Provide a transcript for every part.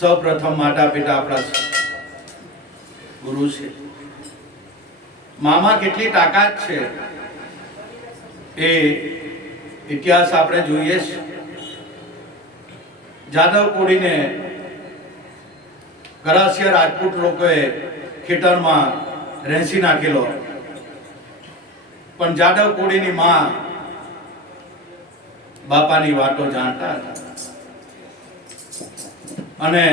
સૌપ્રથમ માતા પિતા આપણા ગુરુ છે. મામાં કેટલી તાકાત છે એ ઇતિહાસ આપણે જોઈએ છે. જાદવ કોડીને ગરાસિયા રાજપૂત લોકોએ ખેતરમાં રેંસી નાખેલો, પણ જાદવ કોડીની માં બાપાની વાતો જાણતા હતા અને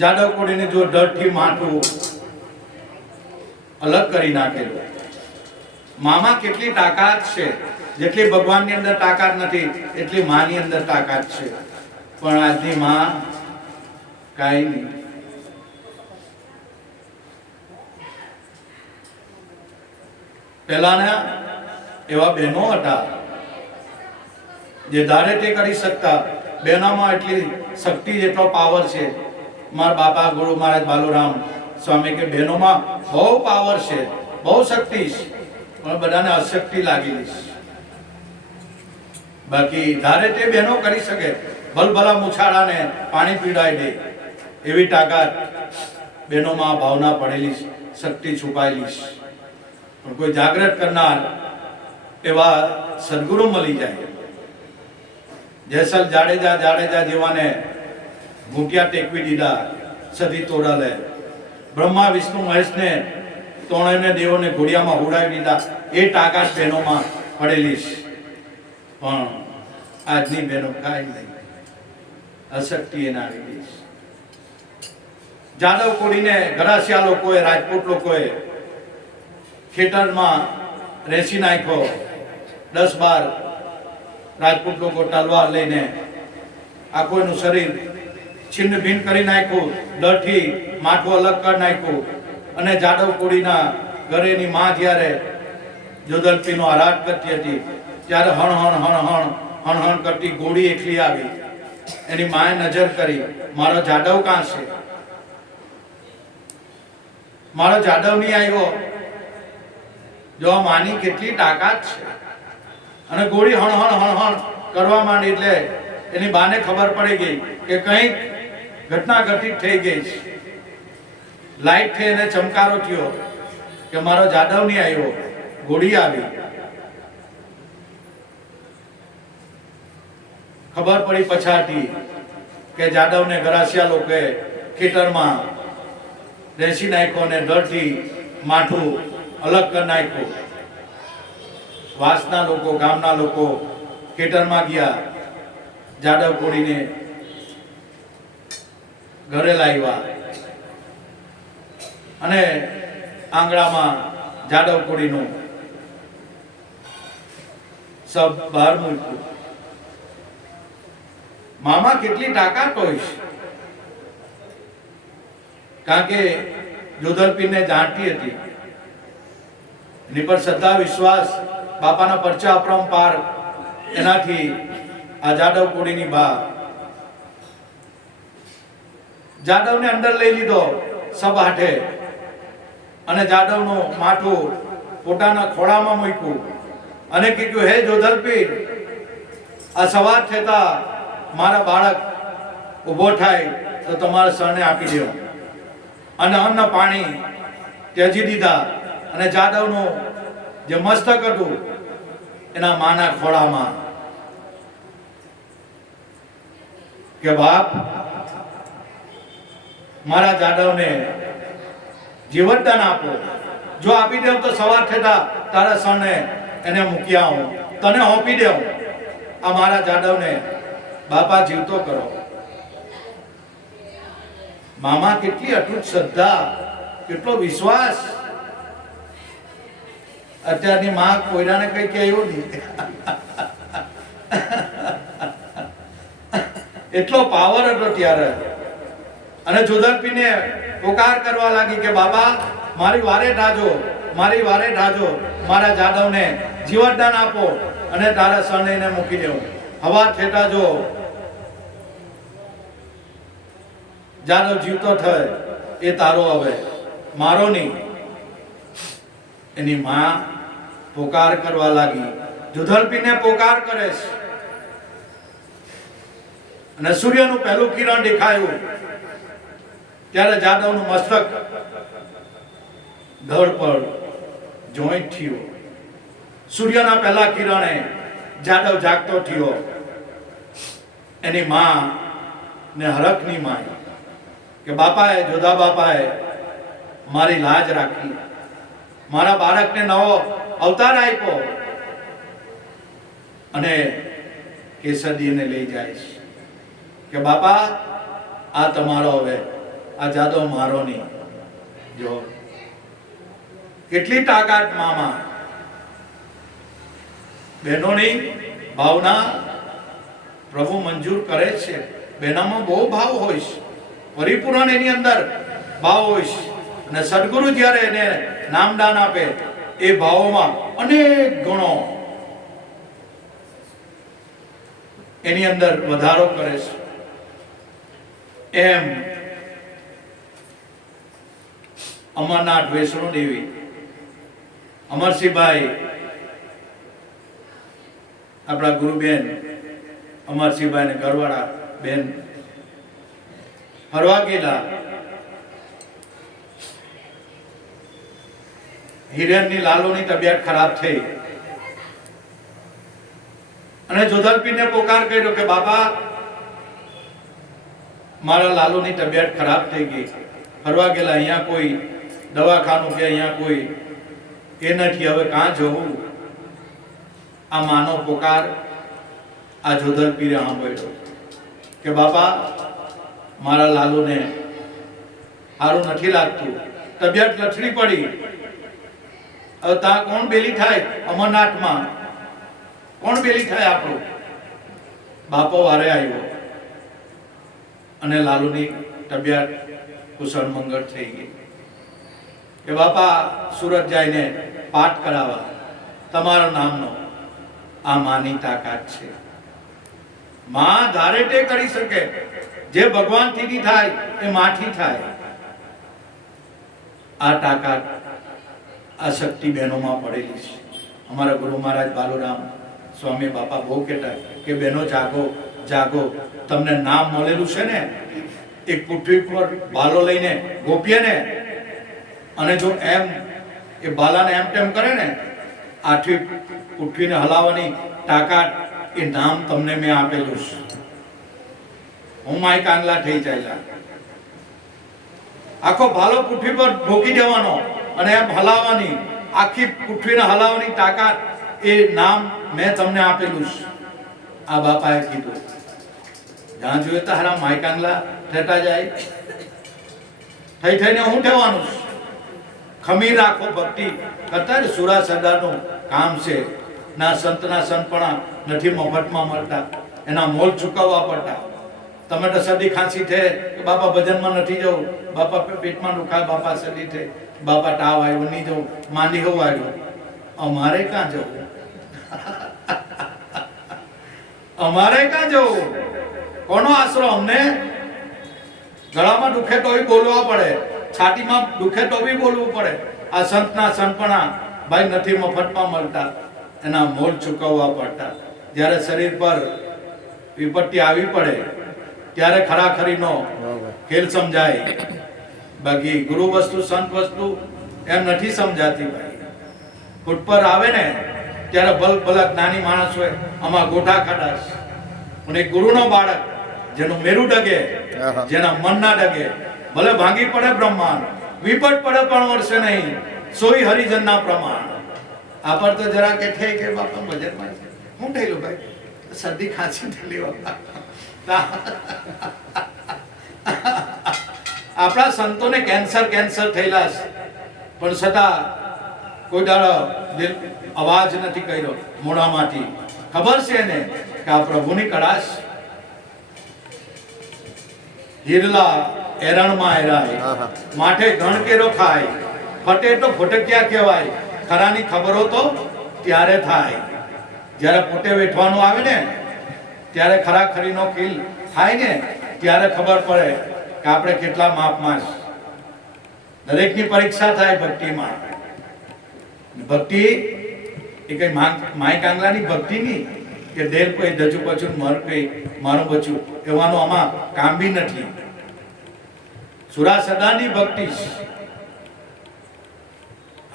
જાદવ કોડીને જો ડરથી માથું અલગ કરી નાખેલું. મામાં કેટલી તાકાત છે, જેટલી ભગવાનની અંદર તાકાત નથી એટલી માની અંદર તાકાત છે. પણ આજની માં કાંઈ નહીં. પહેલાના એવા બહેનો હતા જે ધારે તે કરી શકતા. બહેનોમાં એટલી શક્તિ, જેટલો પાવર છે. મારા બાપા ગુરુ મહારાજ બાલુરામ સ્વામી કે બહેનોમાં બહુ પાવર છે, બહુ શક્તિ છે, પણ બધાને અશક્તિ લાગેલી છે. બાકી ધારે તે બહેનો કરી શકે, ભલભલા મુછાળાને પાણી પીવડાવી દે એવી તાકાત બહેનોમાં ભાવના પડેલી છે, શક્તિ છુપાયેલી છે. પણ કોઈ જાગૃત કરનાર એવા સદગુરુ મળી જાય. જેસલ જાડેજા જેવાને ઘૂંટિયા ટેકવી દીધા, સદી તોડાલે. બ્રહ્મા વિષ્ણુ મહેશને ત્રણેયને દેવોને ઘોડિયામાં ઉડાવી દીધા. એ તાકાત બહેનોમાં પડેલી છે. પણ આજની બહેનો કાંઈ નહીં, અશક્તિ એના આવી છે. જાદવ કોડીને ગરાસિયા લોકોએ, રાજપૂત લોકોએ ખેતરમાં રેસી નાખ્યો. 10-12 રાજપૂત લોકો તલવાર લઈને આખું એનું શરીર છિન્ન ભિન્ન કરી નાખ્યું, ડરથી માથું અલગ કરી નાખ્યું. અને જાદવ કોડીના ઘરેની માં જ્યારે જોધલપીનો આરાટ કરતી હતી ત્યારે હણ કરતી ગોળી એકલી આવી. એની માએ નજર કરી, મારો જાદવ કાં છે? મારો જાદવ નહીં આવ્યો. જો માની કેટલી તાકાત છે. અને ગોળી હણ કરવા માંડી એટલે એની બાને ખબર પડી ગઈ કે કંઈક ઘટના ઘટિત થઈ ગઈ છે. લાઈટ થઈ એને ચમકારો થયો કે મારો જાદવ નહીં આવ્યો, ગોળી આવી. ખબર પડી પછાતી કે જાદવને ગરાસિયા લોકોએ ખેતરમાં રેસી નાખ્યો અને ડરથી માથું અલગ કરી નાખ્યું. વાસના લોકો, ગામના લોકો ખેતરમાં ગયા, જાદવ કોડીને ઘરે લાવ્યા અને આંગણામાં જાદવ કોડીનું સબ બહાર મૂક્યું. મામા કેટલી તાકાત હોય છે, કારણ કે જોધલપીરને જાણતી હતી. એની પર શ્રદ્ધા, વિશ્વાસ, બાપાના પરચા અપરંપાર. એનાથી આ જાદવ કોડીની બા જાદવને અંદર લઈ લીધો સબાઠે અને જાદવનું માથું પોતાના ખોળામાં મૂક્યું અને કીધું, હે જોધલપીર, આ સવાર થતા મારા બાળક ઊભો થાય તો તમારા સરને આપી દો. અને અન્ન પાણી ત્યજી દીધા અને જાદવનું જે મસ્તક હતું એના માના ખોળામાં કે બાપ, મારા જાદવને જીવતદાન આપો. જો આપી દેવ તો સવાર થતા તારા સરને એને મૂકી આવું, તને હોપી દેવ. આ મારા જાદવને બાપા જીવતો કરો. મામા કેટલી અટૂટ શ્રદ્ધા, કેટલો વિશ્વાસ. અત્યારની માં કોઈરાને કઈ કહેવું નહીં. એટલો પાવર હતો ત્યારે. અને જોધલપીને પોકાર કરવા લાગી કે બાબા, મારી વારે ઢાજો, મારી વારે ઢાજો. મારા જાદવને જીવતદાન આપો અને તારા સરને એને મૂકી દેવું. હવા થેટા જો જાદવ જીવતો થાય એ તારો, હવે મારો નહીં. એની માં પોકાર કરવા લાગી. જોધલપીને પોકાર કરે છે અને સૂર્યનું પહેલું કિરણ દેખાયું ત્યારે જાદવનું મસ્તક ધડ પર જોઈન્ટ થયું. સૂર્યના પહેલા કિરણે જાદવ જાગતો થયો. એની માં ને હરખની માં કે બાપાએ, જોધા બાપાએ મારી લાજ રાખી, મારા બાળકને નવો અવતાર આપ્યો અને કેસરીને લઈ જાય કે બાપા આ તમારો, હવે આ જાદવ મારો નહીં. જો કેટલી તાકાત મામા. બહેનોની ભાવના પ્રભુ મંજૂર કરે છે. બહેનામાં બહુ ભાવ હોય છે, પરિપૂર્ણ એની અંદર ભાવ હોય છે. અને સદગુરુ જ્યારે એને નામદાન આપે એ ભાવોમાં અનેક ગુણો એની અંદર વધારો કરે છે. એમ અમરનાથ વૈષ્ણો દેવી, અમરસિંહભાઈ આપણા ગુરુબેન અમરસિંહભાઈ ને ઘરવાળા બેન ફરવા ગયેલા. હિરેનની લાલોની તબિયત ખરાબ થઈ અને જોધલપીરને પોકાર કર્યો કે બાપા મારા લાલુની તબિયત ખરાબ થઈ ગઈ, ફરવા ગયેલા, અહીંયા કોઈ દવાખાનું કે અહીંયા કોઈ એ નથી, હવે કાં જવું? આ માનો પોકાર આ જોધલપીરે સાંભળ્યો કે બાપા મારા લાલુને સારું નથી લાગતું, તબિયત લથડી પડી, હવે ત્યાં કોણ બેલી થાય? અમરનાથમાં કોણ બેલી થાય? આપણું બાપો વારે આવ્યો અને લાલુની તબિયત કુશળ મંગળ થઈ ગઈ કે બાપા સુરત જઈને પાઠ કરાવવા, તમારા નામનો. આ માની તાકાત છે. માં ધારે તે કરી શકે, જે ભગવાનથી ની થાય એ માથી થાય. આ તાકાત, આ શક્તિ બહેનોમાં પડેલી છે. અમારા ગુરુ મહારાજ બાલુરામ સ્વામી બાપા બહુ કહેતા કે બહેનો જાગો જાગો, તમને નામ મળેલું છે ને, એક પૃથ્વી પર બાલો લઈને ગોપીએ ને, અને જો એમ એ બાલાને એમ તેમ કરે ને, આથી પૃથ્વીને હલાવવાની તાકાત એ નામ તમને મેં આપેલું છે. હું માય કાંગલા થઈ ચાલ્યા, આખો ભાલો પૃથ્વી પર ઢોકી દેવાનો અને એમ હલાવવાની, આખી પૃથ્વીને હલાવવાની તાકાત એ નામ મેં તમને આપેલું છે. આ બાપાએ કીધું. જ્યાં જોઈએ તારા માય કાંગલા થતા જાય, થઈ થઈને હું થવાનું? ખમીર રાખો ભક્તિ કરતા. સુરા સરદારનું કામ છે. ના સંતના સંતપણા નથી મફતમાં મળતા, એના મોલ ચૂકવવા પડતા. તમે તો શરદી ખાંસી છે કે બાપા ભજનમાં નથી જવું, બાપા પેટમાં દુખાય, બાપા શરદી છે, બાપા તાવ આવ્યો નહીં જવું, માંડી હોવું આવ્યું. અમારે ક્યાં જવું? અમારે ક્યાં જવું? કોનો આશરો? અમને ગળામાં દુખે તો બોલવા પડે, છાતીમાં દુખે તો બી બોલવું પડે. આ સંતના સંતપણા ભાઈ નથી મફતમાં મળતા, એના મોલ ચૂકવવા પડતા. જ્યારે શરીર પર વિપત્તિ આવી પડે ત્યારે ખરાખરીનો ખેલ સમજાય. બાકી ગુરુ વસ્તુ, સંત વસ્તુ એમ નથી સમજાતી ભાઈ. ફૂટ પર આવે ને ત્યારે ભલક નાની માણસ હોય, આમાં ગોઠા ખાડાશ. અને ગુરુનો બાળક જેનું મેરુ ડગે, જેના મન ના ડગે, ભલે ભાંગી પડે બ્રહ્માંડ, વિપટ પડે પણ વળશે નહીં, સોઈ હરિજનના પ્રમાણ. આ પર તો જરા કે થઈ કે બાપા બજેટમાં હું થયેલું ભાઈ, શરદી ખાંસી થયેલી બાપા. આપણા સંતોને કેન્સર થયેલા છે, પણ છતાં કોઈ દાડો અવાજ નથી કર્યો મોઢામાંથી. ખબર છે એને કે આ પ્રભુની કળા છે. હિરલા એરણમાં એરાય, માથે ઘણ કેરો ખાય, ફટે તો ફટક્યા કહેવાય. ખરાની ખબરો તો ત્યારે થાય, જ્યારે પોતે વેઠવાનું આવે ને, ત્યારે ખરાખરીનો ખીલ થાય ને, ત્યારે ખબર પડે કે આપણે કેટલા માપમાં છે. દરેકની પરીક્ષા થાય ભક્તિમાં. ભક્તિ એ કઈ માય કાંગલાની ભક્તિ નહીં, કે દેર કોઈ દજુ પછું મર કઈ મારું બચું એવાનું આમાં કામ બી નથી. સુરા સદાની ભક્તિ,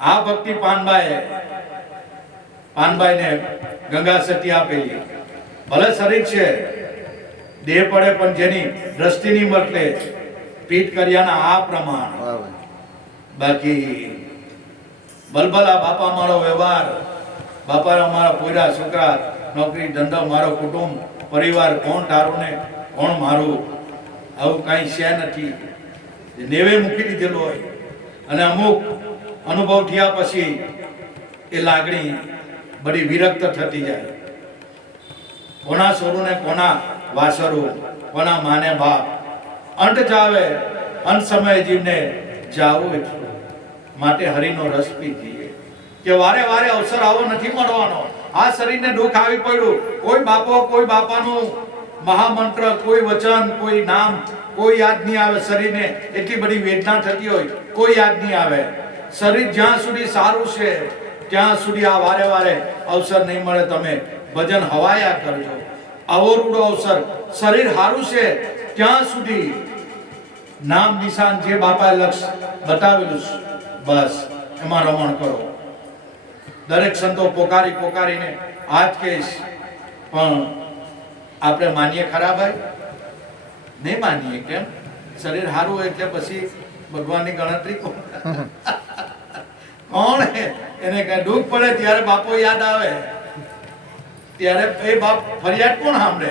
આ ભક્તિ પાનબાઈને ગંગા સતી આપેલી. ભલે શરીર છે, દેહ પડે, પણ જેની દ્રષ્ટિની મટલે પીઠ કર્યાના આ પ્રમાણ. બાકી બલબલા બાપા મારો વ્યવહાર, બાપા અમારા પોયરા છોકરા, નોકરી ધંધો, મારો કુટુંબ પરિવાર, કોણ તારું ને કોણ મારું, આવું કાંઈ છે નથી. નેવે મૂકી દીધેલું હોય અને અમુક અનુભવ થયા પછી એ લાગણી બધી વિરક્ત થતી જાય. કોના સોરું ને કોના વાસરું, કોના માને બાપ, અંત જાવે અંત સમય જીવને જાવું એટલું. માટે હરિનો રસ પીજીએ કે વારે વારે અવસર આવો નથી મળવાનો. આ શરીરને દુઃખ આવી પડ્યું, કોઈ બાપો કોઈ બાપાનું મહામંત્ર, કોઈ વચન, કોઈ નામ કોઈ યાદ નહીં આવે. શરીરને એટલી બધી વેદના થતી હોય, કોઈ યાદ નહીં આવે. શરીર જ્યાં સુધી સારું છે ત્યાં સુધી આ વારે વારે અવસર નહીં મળે. તમે ભજન હવાયા કરજો. આવો રૂડો અવસર, શરીર સારું છે ત્યાં સુધી નામ નિશાન જે બાપાએ લક્ષ્ય બતાવેલું બસ એમાં રમણ કરો. દરેક સંતો પોકારીને આજ કહીશ, પણ આપણે માનીએ ખરા ભાઈ? નહીં માનીએ. કેમ? શરીર સારું હોય એટલે પછી ભગવાનની ગણતરી કોણ એને કઈ દુઃખ પડે ત્યારે બાપો યાદ આવે, ત્યારે એ બાપ ફરિયાદ કોણ સાંભળે?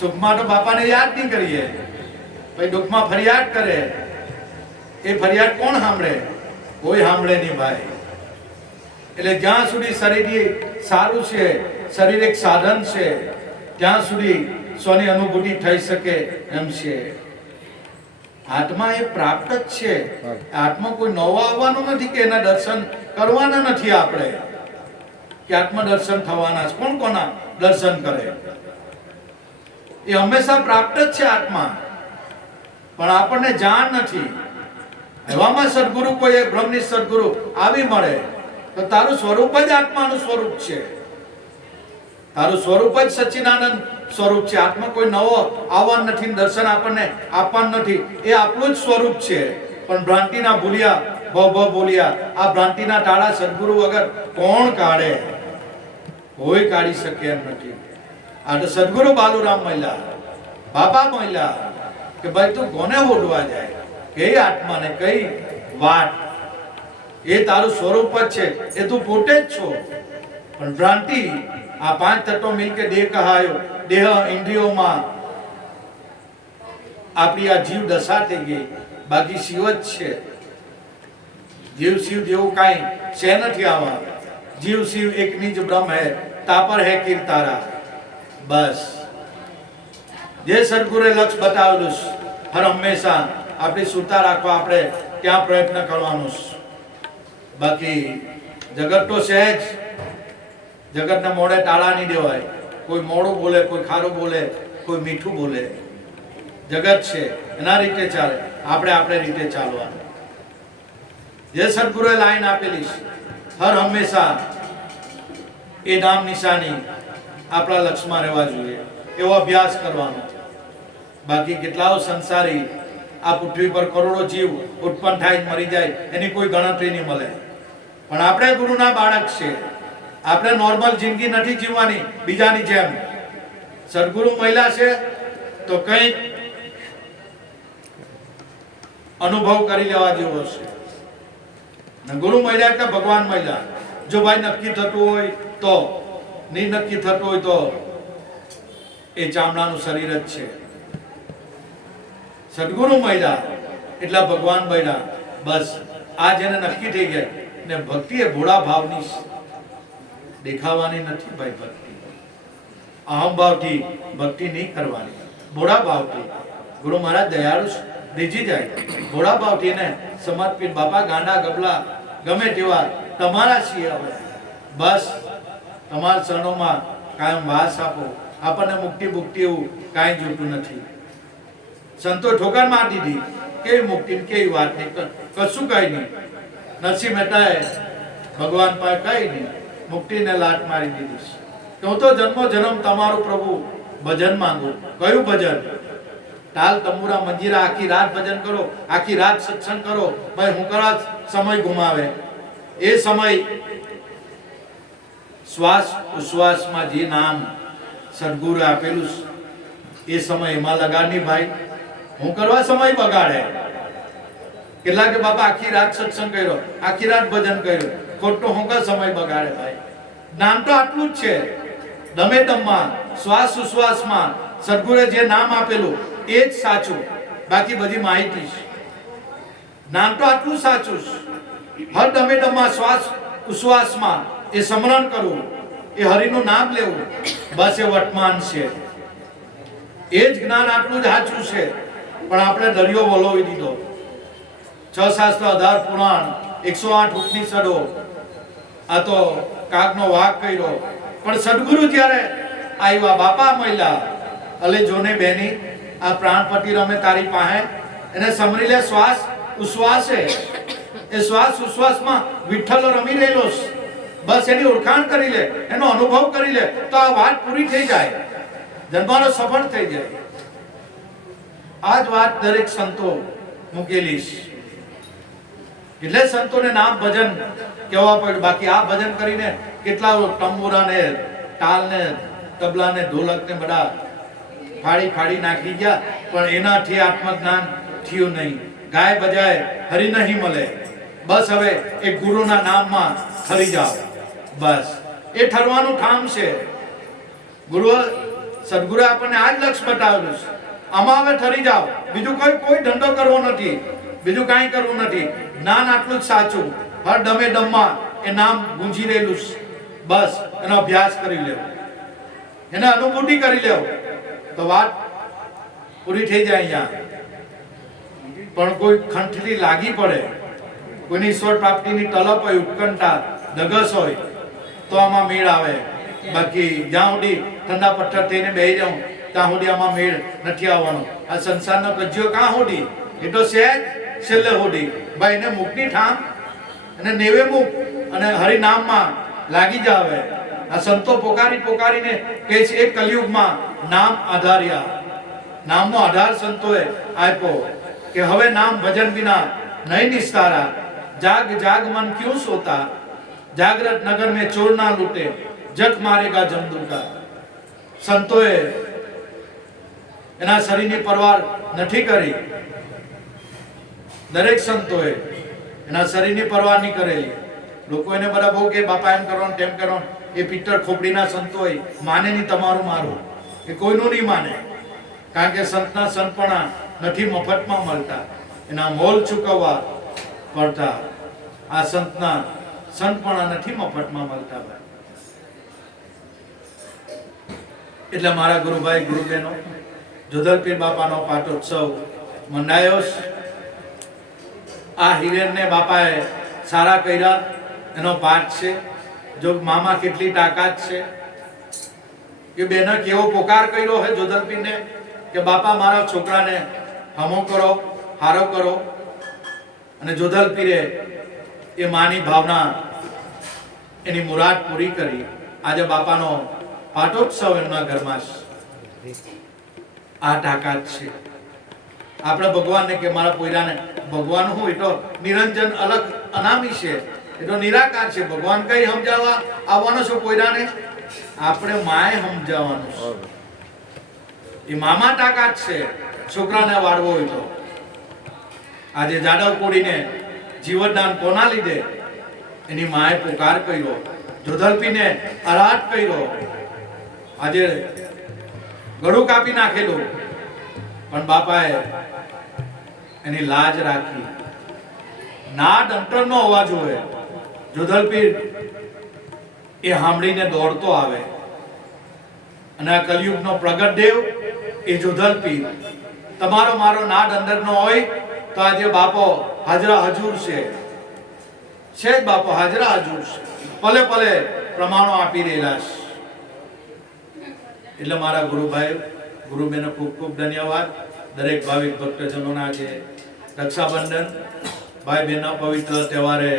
સુખમાં તો બાપાને યાદ નહીં કરીએ, પછી દુઃખમાં ફરિયાદ કરે, એ ફરિયાદ કોણ સાંભળે? કોઈ સાંભળે નહીં ભાઈ. એટલે જ્યાં સુધી શરીર સારું છે, શરીર એક સાધન છે, ત્યાં સુધી સ્વની અનુભૂતિ થઈ શકે એમ છે. આત્મા એ પ્રાપ્ત જ છે. આત્મા કોઈ નવો આવવાનો નથી કે એના દર્શન કરવાના નથી આપણે, કે આત્મ દર્શન થવાના છે. કોણ કોના દર્શન કરે? એ હંમેશા પ્રાપ્ત જ છે આત્મા, પણ આપણને જાણ નથી. એવામાં સદગુરુ કોઈ બ્રહ્મનિષ્ઠ સદગુરુ આવી મળે તો તારું સ્વરૂપ જ આત્માનું સ્વરૂપ છે, તારું સ્વરૂપ જ સચ્ચિદાનંદ સ્વરૂપ છે. આત્મા કોઈ નવો આવવાનું નથી, દર્શન આપણને આપવાનું નથી. એ આપણું જ સ્વરૂપ છે. પણ ભ્રાંતિના ભૂલ્યા ભવ બોલ્યા, આ ભ્રાંતિના તાળા સદગુરુ વગર કોણ કાઢે? કોઈ કાઢી શકે એમ નથી. આ તો સદગુરુ બાલુરામ મહિલા, બાપા મહિલા કે ભાઈ તું કોને ઓઢવા જાય? કઈ આત્માને કઈ વાત? એ તારું સ્વરૂપ જ છે, એ તું પોતે જ છો. પણ ભ્રાંતિ, આ પાંચ તત્વો મિલકે દેહ કહાયો, દેહ ઇન્દ્રિયોમાં આપણી આ જીવ દશા થઈ ગઈ. બાકી શિવ જ છે. જીવ શિવ જેવું કાંઈ છે નથી આમાં. જીવ શિવ એક નિજ બ્રહ્મ હૈ, તાપર હૈ કીર્તારા. બસ જે સદગુરુએ લક્ષ્ય બતાવેલું હર હંમેશા આપણી સુરતા રાખવા આપણે ત્યાં પ્રયત્ન કરવાનો. બાકી જગત તો સહેજ, જગતને મોડે તાળા નહીં દેવાય. કોઈ મોડું બોલે, કોઈ ખારું બોલે, કોઈ મીઠું બોલે. જગત છે એના રીતે ચાલે, આપણે રીતે ચાલવાનું. જે સદગુરુએ લાઈન આપેલી હર હંમેશા એ નામ નિશાની આપણા લક્ષ્યમાં રહેવા જોઈએ, એવો અભ્યાસ કરવાનો. બાકી કેટલાઓ સંસારી આ પૃથ્વી પર કરોડો જીવ ઉત્પન્ન થાય મરી જાય, એની કોઈ ગણતરી નહીં મળે. પણ આપણે ગુરુના બાળક છે, આપણે નોર્મલ જિંદગી નથી જીવવાની બીજાની જેમ. સદગુરુ મહિલા છે તો કંઈક અનુભવ કરી લેવા જેવો છે. ગુરુ મહિલા એટલે ભગવાન મહિલા. જો ભાઈ નક્કી થતું હોય તો, નહીં નક્કી થતું હોય તો એ ચામડાનું શરીર જ છે. સદગુરુ મહિલા એટલે ભગવાન મહિલા. બસ આ જેને નક્કી થઈ ગયા ને. ભક્તિ એ ભોળા ભાવની, દેખાવાની નથી ભાઈ. ભક્તિ અહમભાવથી ભક્તિ નહીં કરવાની, ભોળા ભાવથી. ગુરુ મહારાજ દયાળુ રીઝી જાય, ભોળા ભાવથી એને સમર્પિત. બાપા ગાંડા ગબલા ગમે તેવા તમારા છીએ હવે, બસ તમારા ચરણોમાં કાયમ વાસ આપો. આપણને મુક્તિ મુક્તિ એવું કાંઈ જોતું નથી. સંતો ઠોકર માર દીધી, કેવી મુક્તિ કેવી વાત નહીં, કશું કઈ નહીં. નરસિંહ મહેતાએ ભગવાન પાસે કઈ નહીં, મુક્તિને લાત મારી દીધી. કે હું તો જન્મો જન્મ તમારું પ્રભુ ભજન માંગુ. કયું ભજન? તાલ તંબુરા મંજીરા આખી રાત ભજન કરો, આખી રાત સત્સંગ કરો. ભાઈ હું કરા સમય ગુમાવે? એ સમય શ્વાસ ઉશ્વાસમાં જે નામ સદગુરુ આપેલું એ સમય એમાં લગાડની ભાઈ. હું કરવા સમય બગાડે? કેટલા કે બાપા આખી રાત સત્સંગ કર્યો, આખી રાત ભજન કર્યું, ખોટો હું કા સમય બગાડે ભાઈ? નામ તો આટલું જ છે. દમે દમમાં શ્વાસ ઉશ્વાસમાં સદગુરુએ જે નામ આપેલું એ જ સાચું, બાકી બધી માહિતી છે. નામ તો આટલું સાચું છે. હર દમે દમમાં શ્વાસ ઉશ્વાસમાં એ સ્મરણ કરવું, એ હરિનું નામ લેવું, બસ એ વર્તમાન છે. એ જ જ્ઞાન આટલું જ સાચું છે. પણ આપણે દરિયો વલોવી દીધો. 6 શાસ્ત્ર 18 પુરાણ 108 ઉપનિષદો, આ તો કાગનો વાઘ કર્યો. પણ સદગુરુ જ્યારે આવ્યા, બાપા મળ્યા, અલે જોને બેની આ પ્રાણપતિ રમે તારી પાસે, એને સમરી લે શ્વાસ ઉશ્વાસે. એ શ્વાસ ઉશ્વાસમાં વિઠ્ઠલ રમી રહેલો છે. બસ એની ઓળખાણ કરી લે, એનો અનુભવ કરી લે, તો આ વાત પૂરી થઈ જાય, જન્મનો સફળ થઈ જાય. આ જ વાત દરેક સંતો મૂકેલી છે. એટલે સંતોને નામ ભજન કહેવા પડ્યું. બાકી આ ભજન કરીને કેટલા તંબુરા ને તાલ ને તબલા ને ઢોલક ને બધા ફાડી ફાડી નાખી ગયા, પણ એનાથી આત્મજ્ઞાન થયું નહીં. ગાય બજાય હરી નહીં મળે. બસ હવે એક ગુરુના નામમાં ઠરી જાઓ. બસ એ ઠરવાનું ઠામ છે. ગુરુ સદગુરુ આપણને આ જ લક્ષ્ય બતાવેલું છે. આમાં હવે ઠરી જાઓ. બીજું કોઈ ધંધો કરવો નથી, બીજું કાંઈ કરવું નથી. જ્ઞાન આટલું જ સાચું. હર ડમે ડમમાં એ નામ ગુંજી રહેલું છે. બસ એનો અભ્યાસ કરી લેવો, એને અનુભૂતિ કરી લેવો, તો વાત પૂરી થઈ જાય. અહીંયા પણ કોઈ ખંઠલી લાગી પડે, કોઈની ઈશ્વર પ્રાપ્તિની તલપ હોય, ઉત્કંઠા ધગસ હોય, તો આમાં મેળ આવે. બાકી જ્યાં સુધી ઠંડા પથ્થર થઈને બેસી જાઉં ત્યાં સુધી આમાં મેળ નથી આવવાનો. આ સંસારનો કજ્યો કાં હોડી? એ તો સહેજ છેલ્લે હોડી. ભાઈ એને મુકની ઠામ, અને નેવે મુક, અને હરિનામમાં લાગી જાવે. આ સંતો પોકારીને કહે છે એ કલિયુગમાં નામ આધાર્યા. નામનો આધાર સંતોએ આપ્યો કે હવે નામ ભજન વિના નહીં નિસ્તારા. જાગ જાગ મન ક્યું સોતા, જાગૃત નગર में ચોર ના લૂટે, જગ મારેગા જમદૂતા. સંતોએ એના શરીરની પરવાર નથી કરી. દરેક સંતોએ એના શરીરની પરવાર નહીં કરેલી. લોકો એને બધા બહુ કે બાપા એમ કરો તેમ કરો. એ પિત્તર ખોપડીના સંતોએ માને નહીં તમારું મારું, એ કોઈનું નહીં માને. કારણ કે સંતના સંતપણા નથી મફતમાં મળતા, એના મોલ ચૂકવવા પડતા. આ સંતના સંતપણા નથી મફતમાં મળતા ભાઈ. એટલે મારા ગુરુભાઈ ગુરુબેનો, જોધલપીર બાપાનો પાટોત્સવ મંડાયો. આ હિરેનને બાપાએ સારા કર્યા, એનો પાઠ છે. જો મામા કેટલી તાકાત છે કે બેને કેવો પોકાર કર્યો હે જોધલપીરને કે બાપા મારા છોકરાને હમો કરો, હારો કરો. અને જોધલપીરે એ માની ભાવના, એની મુરાદ પૂરી કરી. આજે બાપાનો પાટોત્સવ એમના ઘરમાં છે. આ તાકાત છે. આપણે ભગવાનને કે મારા પોયરાને, ભગવાન હું એ તો નિરંજન અલગ અનામી છે, એ તો નિરાકાર છે. ભગવાન કઈ સમજાવવા આવવાનો છો પોયરાને? આપણે માએ સમજાવવાનું છે. એ મામા તાકાત છે છોકરાને વાળવો હોય તો. આજે જાદવ કોડીને જીવનદાન કોના લીધે? એની માએ પોકાર કર્યો, જોધલપીને આરાટ કર્યો. આજે ગળું કાપી નાખેલું, પણ બાપાએ એની લાજ રાખી. નાદ અંતરનો અવાજ હોય. જોધલપીર એ સાંભળીને દોડતો આવે. અને આ કલયુગનો પ્રગટ દેવ એ જોધલપીર. તમારો મારો નાદ અંદરનો હોય તો આજે બાપો હાજરા હજુર છે. જ બાપો હાજરા હજુર છે. પલે પલે પ્રમાણો આપી રહેલા છે. એટલે મારા ગુરુભાઈ ગુરુબેનો ખૂબ ખૂબ ધન્યવાદ. દરેક ભાવિક ભક્તજનોના આજે રક્ષાબંધન ભાઈ બહેનના પવિત્ર તહેવારે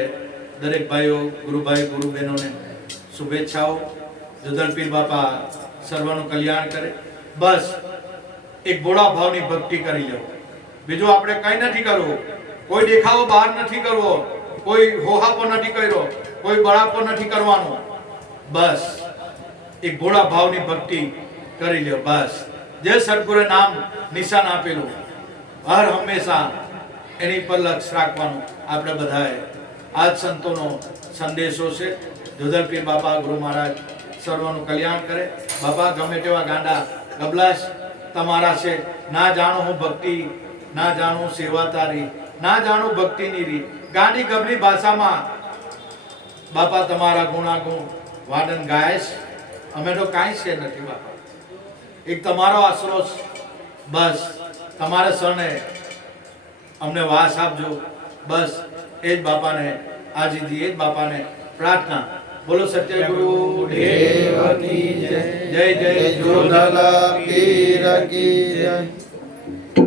દરેક ભાઈઓ ગુરુભાઈ ગુરુબહેનોને શુભેચ્છાઓ. જુદલ પીર બાપા સર્વનું કલ્યાણ કરે. બસ એક ભોળા ભાવની ભક્તિ કરી લો. બીજું આપણે કંઈ નથી કરવું. કોઈ દેખાવો બહાર નથી કરવો, કોઈ હોહાપો નથી કર્યો, કોઈ બળાપો નથી કરવાનો. બસ એક ભોળા ભાવની ભક્તિ કરી લ્યો. બસ જે સદગુરુએ નામ નિશાન આપેલું હર હંમેશા એની પર લક્ષ રાખવાનું. આપણે બધાએ આજ સંતોનો સંદેશો છે. જુદલ પીર બાપા ગુરુ મહારાજ સર્વનું કલ્યાણ કરે. બાપા ગમે તેવા ગાંડા ગબલાશ તમારા છે. ના જાણો હું ભક્તિ, ના જાણું સેવા તારી, ના જાણું ભક્તિની રીત. ગાંડી ગબલી ભાષામાં બાપા તમારા ગુણાગુણ વાદન ગાય છે. અમે તો કાંઈ છે નથી બાપા. એક તમારો આશરો છે. બસ તમારે શરણે અમને વાસ આપજો. બસ એ જ બાપાને આજીજી, એ જ બાપાને પ્રાર્થના. બોલો સત્ય ગુરુ દેવ કી જય. જય જય જુદલ પીર કી જય.